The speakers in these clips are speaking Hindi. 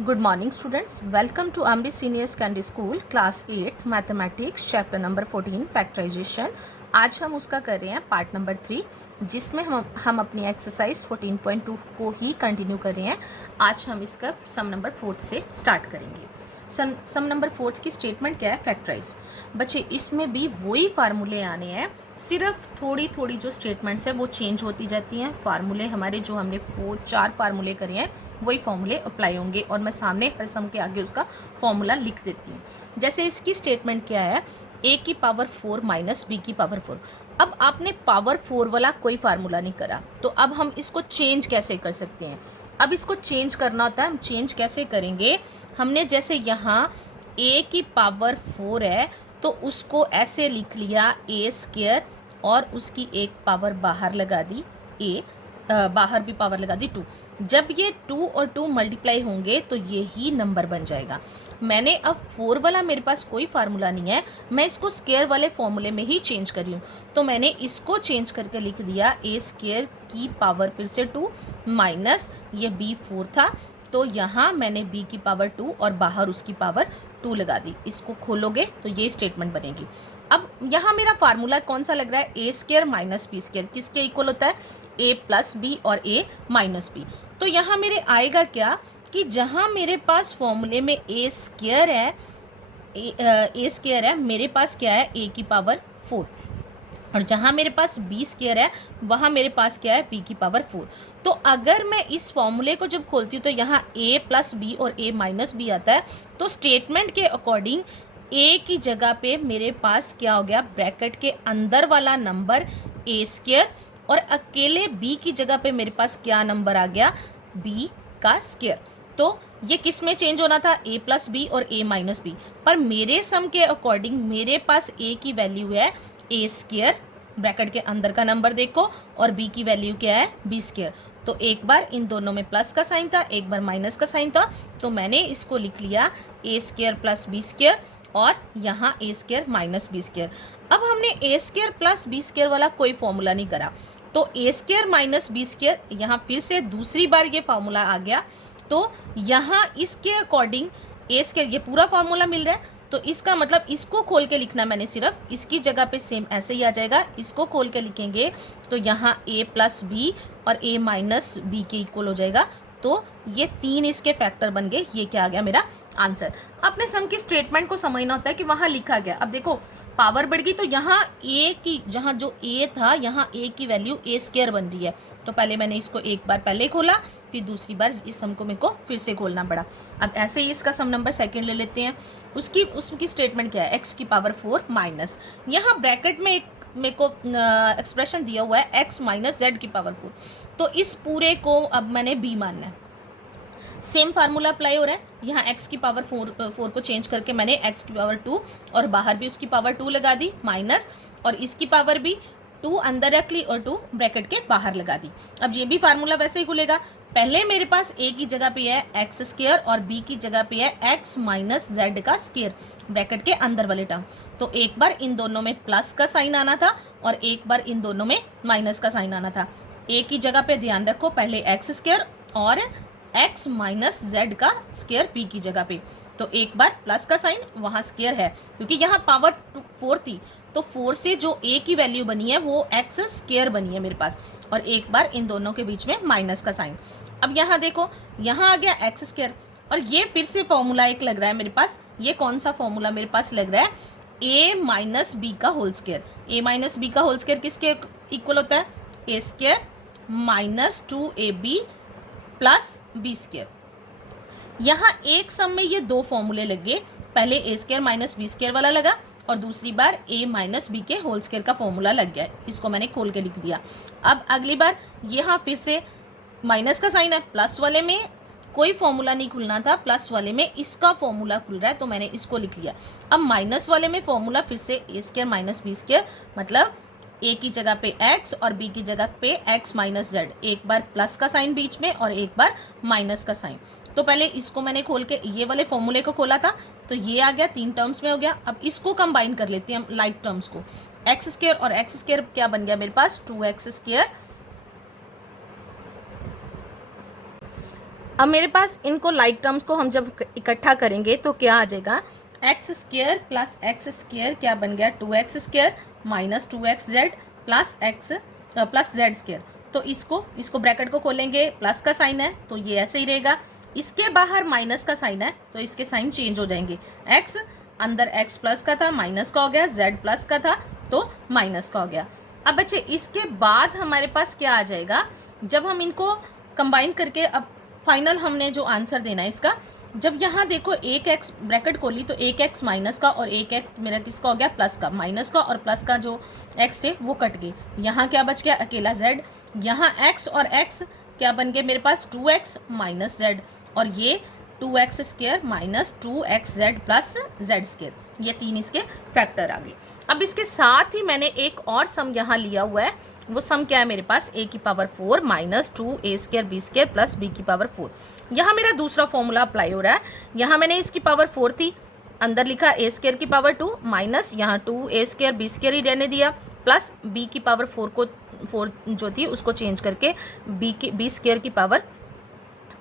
Good morning students, welcome to Ambi Senior Secondary School class 8th mathematics chapter number 14 factorisation. आज हम उसका कर रहे हैं पार्ट नंबर 3 जिसमें हम अपनी एक्सरसाइज 14.2 को ही कंटिन्यू कर रहे हैं। आज हम इसका सम नंबर 4 से स्टार्ट करेंगे। सम नंबर 4 की स्टेटमेंट क्या है? फैक्टराइज। बच्चे इसमें भी वही फार्मूले आने हैं, सिर्फ थोड़ी थोड़ी जो स्टेटमेंट्स है वो चेंज होती जाती हैं। फार्मूले हमारे जो हमने 4 फार्मूले करे हैं वही फार्मूले अप्लाई होंगे और मैं सामने हर सम के आगे उसका फॉर्मूला लिख देती हूँ। जैसे इसकी स्टेटमेंट क्या है? a की पावर 4 माइनस बी की पावर 4। अब आपने पावर 4 वाला कोई फार्मूला नहीं करा, तो अब हम इसको चेंज कैसे कर सकते हैं? अब इसको चेंज करना होता है, हम चेंज कैसे करेंगे? हमने जैसे यहाँ a की पावर 4 है तो उसको ऐसे लिख लिया a स्क्वायर और उसकी एक पावर बाहर लगा दी a, बाहर भी पावर लगा दी 2। जब ये 2 और 2 मल्टीप्लाई होंगे तो ये ही नंबर बन जाएगा। मैंने अब 4 वाला मेरे पास कोई फार्मूला नहीं है, मैं इसको स्क्वायर वाले फॉर्मूले में ही चेंज कर रही हूँ। तो मैंने इसको चेंज करके लिख दिया a स्क्वायर की पावर फिर से 2 माइनस ये b 4 था, तो यहाँ मैंने b की पावर 2 और बाहर उसकी पावर 2 लगा दी। इसको खोलोगे तो ये स्टेटमेंट बनेगी। अब यहाँ मेरा फार्मूला कौन सा लग रहा है? ए स्क्वायर माइनस बी स्क्वायर किसके इक्वल होता है? ए प्लस बी और ए माइनस बी। तो यहाँ मेरे आएगा क्या कि जहाँ मेरे पास फॉर्मूले में ए स्क्वायर है, मेरे पास क्या है? ए की पावर 4, और जहाँ मेरे पास बी स्क्वायर है वहाँ मेरे पास क्या है? बी की पावर 4। तो अगर मैं इस फॉर्मूले को जब खोलती हूँ तो यहाँ ए प्लस बी और ए माइनस बी आता है। तो स्टेटमेंट के अकॉर्डिंग ए की जगह पे मेरे पास क्या हो गया? ब्रैकेट के अंदर वाला नंबर ए स्क्वायर, और अकेले बी की जगह पे मेरे पास क्या नंबर आ गया? बी का स्क्वायर। तो ये किस में चेंज होना था? ए प्लस बी और ए माइनस बी। पर मेरे सम के अकॉर्डिंग मेरे पास ए की वैल्यू है ए स्क्वायर, ब्रैकेट के अंदर का नंबर देखो, और बी की वैल्यू क्या है? B square. तो एक बार इन दोनों में प्लस का साइन था, एक बार माइनस का साइन था, तो मैंने इसको लिख लिया ए स्क्वायर प्लस बी स्क्वायर और यहाँ ए स्क्वायर माइनस बी स्क्वायर। अब हमने ए स्क्वायर प्लस बी स्क्वायर वाला कोई फॉर्मूला नहीं करा, तो ए स्क्वायर माइनस बी स्क्वायर यहाँ फिर से दूसरी बार ये फार्मूला आ गया। तो यहाँ इसके अकॉर्डिंग ए स्क्वायर, ये पूरा फार्मूला मिल रहा है, तो इसका मतलब इसको खोल के लिखना मैंने, सिर्फ इसकी जगह पे सेम ऐसे ही आ जाएगा। इसको खोल के लिखेंगे तो यहाँ a प्लस बी और a माइनस बी के इक्वल हो जाएगा। तो ये 3 इसके फैक्टर बन गए। ये क्या आ गया? मेरा आंसर। अपने सम की स्टेटमेंट को समझना होता है कि वहाँ लिखा गया। अब देखो पावर बढ़ गई तो यहाँ a की, जहाँ जो a था यहाँ a की वैल्यू a स्क्वायर बन रही है। तो पहले मैंने इसको एक बार पहले खोला, फिर दूसरी बार इस सम को मेरे को फिर से खोलना पड़ा। अब ऐसे ही इसका सम नंबर सेकंड ले लेते हैं। उसकी स्टेटमेंट क्या है? x की पावर 4 माइनस, यहाँ ब्रैकेट में एक मेरे को एक्सप्रेशन दिया हुआ है x माइनस जेड की पावर 4। तो इस पूरे को अब मैंने b मानना है। सेम फार्मूला अप्लाई हो रहा है। यहाँ x की पावर 4 को चेंज करके मैंने x की पावर 2 और बाहर भी उसकी पावर 2 लगा दी माइनस, और इसकी पावर भी 2 अंदर रख ली और 2 ब्रैकेट के बाहर लगा दी। अब ये भी फार्मूला वैसे ही खुलेगा। पहले मेरे पास a की जगह पे है एक्स स्क्वायर और b की जगह पे है x माइनस जेड का स्क्वायर, ब्रैकेट के अंदर वाले टर्म। तो एक बार इन दोनों में प्लस का साइन आना था और एक बार इन दोनों में माइनस का साइन आना था। a की जगह पे ध्यान रखो, पहले एक्स स्क्वायर और x माइनस जेड का स्क्वायर b की जगह पे। तो एक बार प्लस का साइन, वहाँ स्क्वायर है क्योंकि यहाँ पावर 4 थी, तो 4 से जो a की वैल्यू बनी है वो x स्क्वायर बनी है मेरे पास, और एक बार इन दोनों के बीच में माइनस का साइन। अब यहाँ देखो, यहाँ आ गया एक्स स्क्वायर, और ये फिर से फॉर्मूला एक लग रहा है मेरे पास। ये कौन सा फॉर्मूला मेरे पास लग रहा है? a माइनस बी का whole square. a minus B का होल स्क्वायर किसके इक्वल होता है? a square minus 2ab plus B square. यहाँ एक सम में ये 2 फॉर्मूले लगे, पहले A square minus B square वाला लगा और दूसरी बार a माइनस बी के होल स्क्वायर का फॉर्मूला लग गया। इसको मैंने खोल के लिख दिया। अब अगली बार यहाँ फिर से माइनस का साइन है, प्लस वाले में कोई फॉर्मूला नहीं खुलना था, प्लस वाले में इसका फॉर्मूला खुल रहा है, तो मैंने इसको लिख लिया। अब माइनस वाले में फॉर्मूला फिर से ए स्क्वायर माइनस बी स्क्वायर, मतलब a की जगह पे x और b की जगह पे x माइनस जेड, एक बार प्लस का साइन बीच में और एक बार माइनस का साइन। तो पहले इसको मैंने खोल के ये वाले फॉर्मूले को खोला था, तो ये आ गया, 3 टर्म्स में हो गया। अब इसको कंबाइन कर लेते हैं हम लाइक टर्म्स को। एक्स स्क्वायर और एक्स स्क्वायर क्या बन गया मेरे पास? 2x square. अब मेरे पास इनको लाइक टर्म्स को हम जब इकट्ठा करेंगे तो क्या आ जाएगा, x square plus x square क्या बन गया 2x square minus 2xz plus x plus Z square. तो इसको ब्रैकेट को खोलेंगे, प्लस का साइन है तो ये ऐसे ही रहेगा, इसके बाहर माइनस का साइन है तो इसके साइन चेंज हो जाएंगे। x अंदर x प्लस का था माइनस का हो गया, z प्लस का था तो माइनस का हो गया। अब बच्चे इसके बाद हमारे पास क्या आ जाएगा, जब हम इनको कंबाइन करके अब फाइनल हमने जो आंसर देना है इसका, जब यहाँ देखो एक x ब्रैकेट खोली तो एक x माइनस का और एक x मेरा किसका हो गया प्लस का, माइनस का और प्लस का जो x थे वो कट गए, यहाँ क्या बच गया अकेला z, यहाँ x और x क्या बन गए मेरे पास 2x माइनस z और ये 2x square minus 2xz plus z square, ये तीन इसके फैक्टर आ गए। अब इसके साथ ही मैंने एक और सम यहाँ लिया हुआ है, वो सम क्या है मेरे पास a की power 4 minus 2a square b square plus b की पावर 4। यहाँ मेरा दूसरा फॉर्मूला अप्लाई हो रहा है, यहाँ मैंने इसकी पावर 4 थी, अंदर लिखा a स्क्र की पावर 2 माइनस यहाँ 2a स्क्र b स्क्र ही रहने दिया प्लस b की पावर 4 जो थी उसको चेंज करके b स्क्र की पावर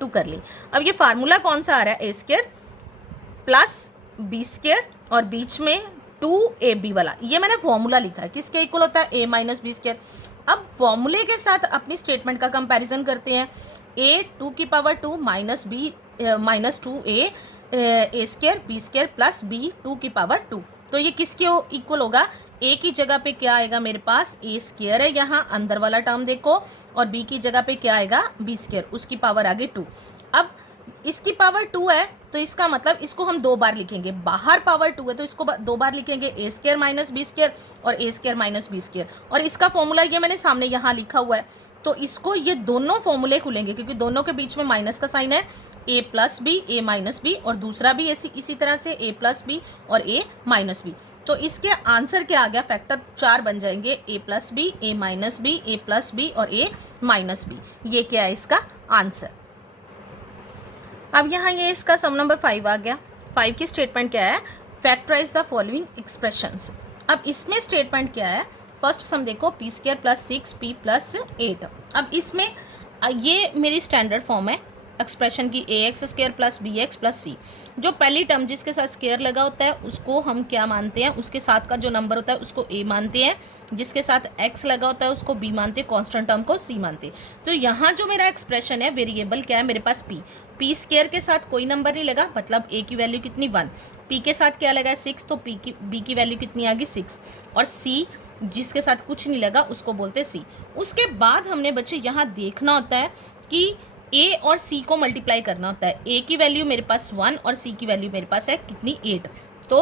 2 कर ली। अब ये फार्मूला कौन सा आ रहा है, a square plus b square और बीच में 2ab वाला, ये मैंने फॉर्मूला लिखा है, किसके इक्वल होता है a माइनस बी स्क्र। अब फॉर्मूले के साथ अपनी स्टेटमेंट का कंपैरिजन करते हैं, a 2 की power 2 minus b minus 2a a square b square plus b 2 की पावर 2, तो ये किसके इक्वल होगा, a की जगह पे क्या आएगा मेरे पास a स्क्र है यहाँ अंदर वाला टर्म देखो, और b की जगह पे क्या आएगा b स्क्र, उसकी पावर आ गई 2। अब इसकी पावर 2 है तो इसका मतलब इसको हम दो बार लिखेंगे, बाहर पावर 2 है तो इसको दो बार लिखेंगे, a square minus B square और a square minus B square, और इसका फॉर्मूला ये मैंने सामने यहाँ लिखा हुआ है, तो इसको ये दोनों फॉर्मूले खुलेंगे क्योंकि दोनों के बीच में माइनस का साइन है, a plus B a minus B और दूसरा भी इसी तरह से a प्लस बी और a माइनस बी, तो इसके आंसर क्या आ गया, फैक्टर 4 बन जाएंगे, a plus B a minus B a plus B और a माइनस बी, ये क्या है इसका आंसर। अब यहाँ ये इसका सम नंबर 5 आ गया। 5 की स्टेटमेंट क्या है, फैक्टराइज द फॉलोइंग एक्सप्रेशंस। अब इसमें स्टेटमेंट क्या है, फर्स्ट सम देखो p square plus 6p plus 8। अब इसमें ये मेरी स्टैंडर्ड फॉर्म है एक्सप्रेशन की, ax square plus bx plus c। जो पहली टर्म जिसके साथ स्क्वायर लगा होता है उसको हम क्या मानते हैं, उसके साथ का जो नंबर होता है उसको a मानते हैं, जिसके साथ x लगा होता है उसको b मानते हैं, कांस्टेंट टर्म को c मानते हैं। तो यहाँ जो मेरा एक्सप्रेशन है वेरिएबल क्या है मेरे पास p स्क्वायर के साथ कोई नंबर नहीं लगा, मतलब a की वैल्यू कितनी 1, p के साथ क्या लगा है 6, तो b की वैल्यू कितनी आ गई 6, और c जिसके साथ कुछ नहीं लगा उसको बोलते c। उसके बाद हमने बच्चे यहाँ देखना होता है कि a और c को मल्टीप्लाई करना होता है, a की वैल्यू मेरे पास 1 और c की वैल्यू मेरे पास है कितनी 8। तो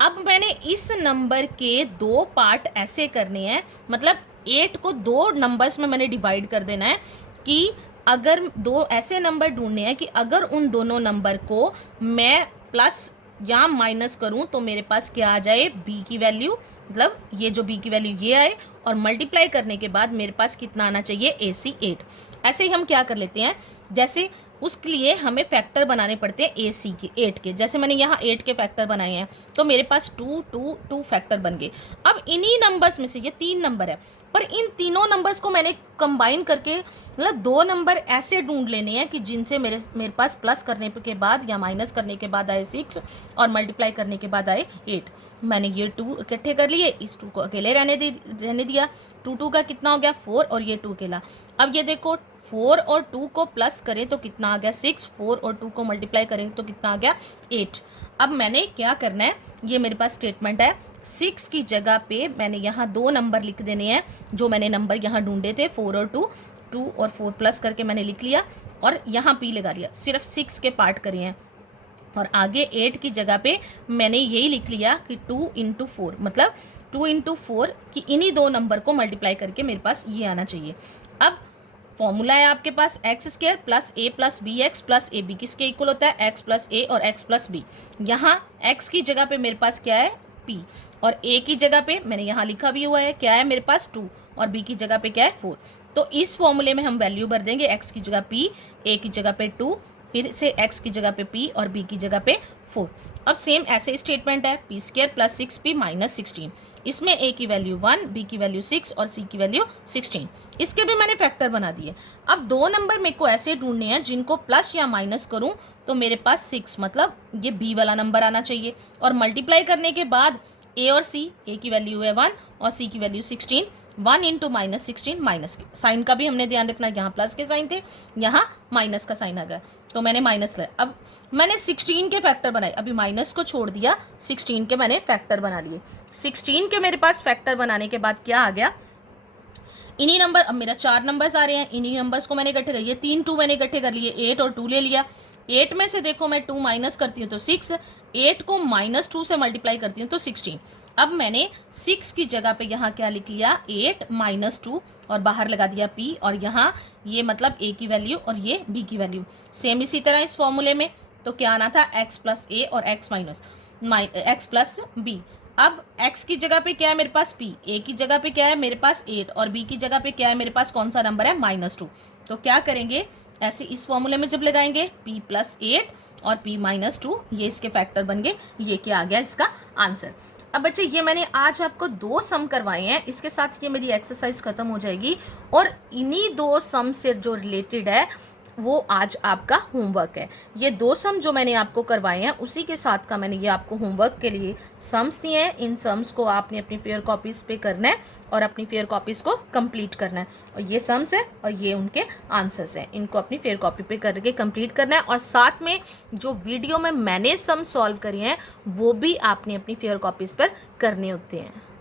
अब मैंने इस नंबर के दो पार्ट ऐसे करने हैं, मतलब 8 को दो नंबर्स में मैंने डिवाइड कर देना है कि अगर दो ऐसे नंबर ढूंढने हैं कि अगर उन दोनों नंबर को मैं प्लस या माइनस करूं तो मेरे पास क्या आ जाए b की वैल्यू, मतलब ये जो b की वैल्यू ये आए, और मल्टीप्लाई करने के बाद मेरे पास कितना आना चाहिए AC 8। ऐसे ही हम क्या कर लेते हैं, जैसे उसके लिए हमें फैक्टर बनाने पड़ते हैं AC के 8 के, जैसे मैंने यहाँ 8 के फैक्टर बनाए हैं तो मेरे पास 2 फैक्टर बन गए। अब इन्हीं नंबर्स में से ये 3 नंबर है, पर इन तीनों नंबर्स को मैंने कंबाइन करके मतलब दो नंबर ऐसे ढूंढ लेने हैं कि जिनसे मेरे पास प्लस करने के बाद या माइनस करने के बाद आए 6 और मल्टीप्लाई करने के बाद आए 8। मैंने ये 2 इकट्ठे कर लिए, इस 2 को अकेले रहने दिया, 2 का कितना हो गया 4 और ये 2 अकेला। अब ये देखो 4 और 2 को प्लस करें तो कितना आ गया 6, 4 और 2 को मल्टीप्लाई करें तो कितना आ गया 8। अब मैंने क्या करना है, ये मेरे पास स्टेटमेंट है, 6 की जगह पे मैंने यहाँ दो नंबर लिख देने हैं जो मैंने नंबर यहाँ ढूंढे थे 4 और 2 और 4 प्लस करके मैंने लिख लिया और यहाँ p लगा लिया, सिर्फ 6 के पार्ट करे हैं, और आगे 8 की जगह पे मैंने यही लिख लिया कि 2 इंटू 4, मतलब 2 इंटू 4 कि इन्हीं दो नंबर को मल्टीप्लाई करके मेरे पास ये आना चाहिए। अब फॉर्मूला है आपके पास X square plus A plus B X plus A B, किसके इक्वल होता है एक्स प्लस ए और एक्स प्लस बी। यहाँ एक्स की जगह पे मेरे पास क्या है p, और a की जगह पे मैंने यहाँ लिखा भी हुआ है क्या है मेरे पास 2, और b की जगह पे क्या है 4। तो इस फॉर्मूले में हम वैल्यू भर देंगे, x की जगह p, a की जगह पे 2, फिर से x की जगह पे p और b की जगह पे 4। अब सेम ऐसे स्टेटमेंट है, P square plus 6p minus 16। इसमें a की वैल्यू 1, b की वैल्यू 6 और c की वैल्यू 16। इसके भी मैंने फैक्टर बना दिए। अब दो नंबर मेरे को ऐसे ढूंढने हैं जिनको प्लस या माइनस करूं तो मेरे पास 6 मतलब ये b वाला नंबर आना चाहिए, और मल्टीप्लाई करने के बाद a और c, a की वैल्यू है 1 और c की value 16। 1 into minus 16, minus sine का भी हमने ध्यान रखना, यहाँ प्लस के साइन थे, यहाँ माइनस का साइन आ गया तो मैंने माइनस किया। अब मैंने 16 के फैक्टर बनाए, अभी माइनस को छोड़ दिया, 16 के मैंने फैक्टर बना लिए। 16 के मेरे पास फैक्टर बनाने के बाद क्या आ गया, इन्हीं नंबर, अब मेरा 4 नंबर्स आ रहे हैं, इन्हीं नंबर्स को मैंने इकट्ठे कर लिए, 3 2 मैंने इकट्ठे कर लिए, 8 और 2 ले लिया। 8 में से देखो मैं 2 माइनस करती हूँ तो 6, 8 को माइनस 2 से मल्टीप्लाई करती हूँ तो 16। अब मैंने 6 की जगह पे यहाँ क्या लिख लिया, 8 माइनस 2 और बाहर लगा दिया p, और यहाँ ये मतलब a की वैल्यू और ये b की वैल्यू। सेम इसी तरह इस फॉर्मूले में तो क्या आना था, x प्लस a और x प्लस b। अब x की जगह पे क्या है मेरे पास p, a की जगह पे क्या है मेरे पास 8 और b की जगह पे क्या है मेरे पास कौन सा नंबर है, -2। तो क्या करेंगे, ऐसे इस फॉर्मूले में जब लगाएंगे p प्लस 8 और p माइनस 2, ये इसके फैक्टर बन गए। ये क्या आ गया इसका आंसर। अब बच्चे ये मैंने आज आपको 2 सम करवाए हैं, इसके साथ ये मेरी एक्सरसाइज खत्म हो जाएगी, और इन्हीं 2 सम से जो रिलेटेड है वो आज आपका होमवर्क है। ये 2 सम जो मैंने आपको करवाए हैं उसी के साथ का मैंने ये आपको होमवर्क के लिए सम्स दिए हैं। इन सम्स को आपने अपनी फेयर कॉपीज़ पे करना है और अपनी फेयर कॉपीज़ को कंप्लीट करना है, और ये सम्स है और ये उनके आंसर्स हैं, इनको अपनी फेयर कॉपी पे करके कंप्लीट करना है। और साथ में जो वीडियो में मैंने सम सॉल्व करी हैं वो भी आपने अपनी फेयर कॉपीज़ पर करने होते हैं।